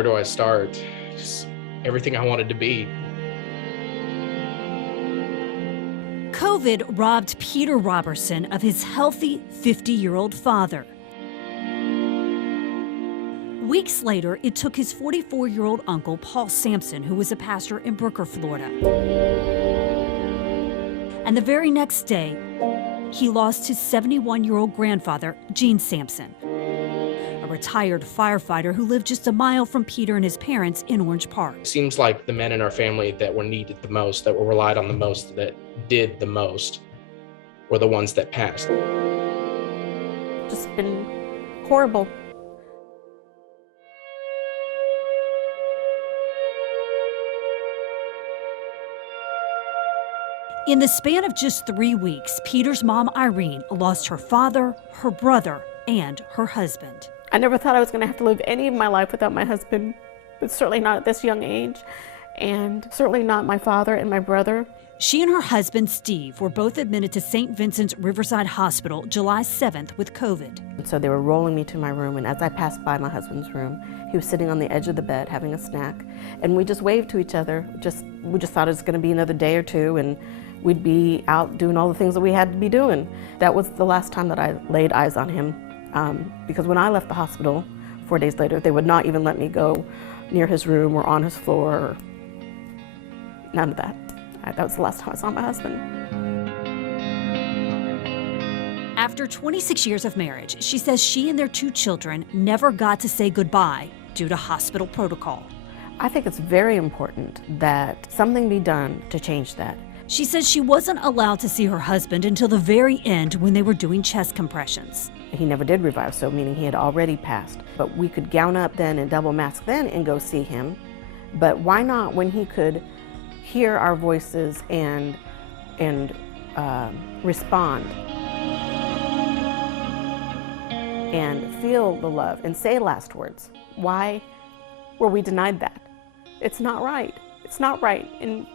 Where do I start? Just everything I wanted to be. COVID robbed Peter Robertson of his healthy 50-year-old father. Weeks later, it took his 44-year-old uncle, Paul Sampson, who was a pastor in Brooker, Florida. And the very next day, he lost his 71-year-old grandfather, Gene Sampson, a retired firefighter who lived just a mile from Peter and his parents in Orange Park. It seems like the men in our family that were needed the most, that were relied on the most, that did the most, were the ones that passed. Just been horrible. In the span of just 3 weeks, Peter's mom, Irene, lost her father, her brother, and her husband. I never thought I was going to have to live any of my life without my husband, but certainly not at this young age, and certainly not my father and my brother. She and her husband, Steve, were both admitted to St. Vincent's Riverside Hospital July 7th with COVID. And so they were rolling me to my room, and as I passed by my husband's room, he was sitting on the edge of the bed having a snack, and we just waved to each other. We just thought it was going to be another day or two, and we'd be out doing all the things that we had to be doing. That was the last time that I laid eyes on him, because when I left the hospital 4 days later, they would not even let me go near his room or on his floor, or none of that. That was the last time I saw my husband. After 26 years of marriage, she says she and their 2 children never got to say goodbye due to hospital protocol. I think it's very important that something be done to change that. She says she wasn't allowed to see her husband until the very end when they were doing chest compressions. He never did revive, so meaning he had already passed. But we could gown up then and double mask then and go see him. But why not when he could hear our voices and respond and feel the love and say last words? Why were we denied that? It's not right. It's not right. And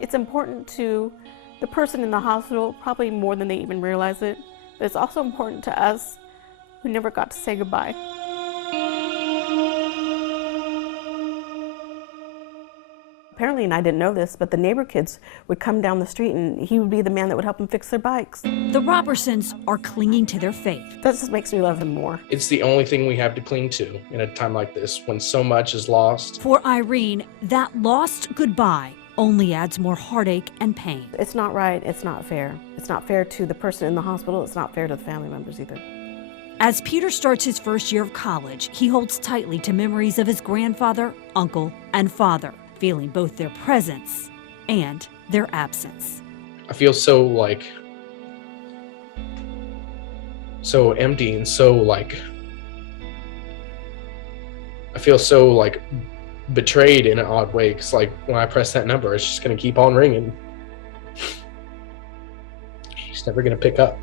it's important to the person in the hospital, probably more than they even realize it, but it's also important to us who never got to say goodbye. Apparently, and I didn't know this, but the neighbor kids would come down the street and he would be the man that would help them fix their bikes. The Robertsons are clinging to their faith. That just makes me love him more. It's the only thing we have to cling to in a time like this, when so much is lost. For Irene, that lost goodbye only adds more heartache and pain. It's not right, it's not fair. It's not fair to the person in the hospital, it's not fair to the family members either. As Peter starts his first year of college, he holds tightly to memories of his grandfather, uncle, and father, feeling both their presence and their absence. I feel so empty and I feel so betrayed in an odd way, because when I press that number, it's just going to keep on ringing. He's never going to pick up.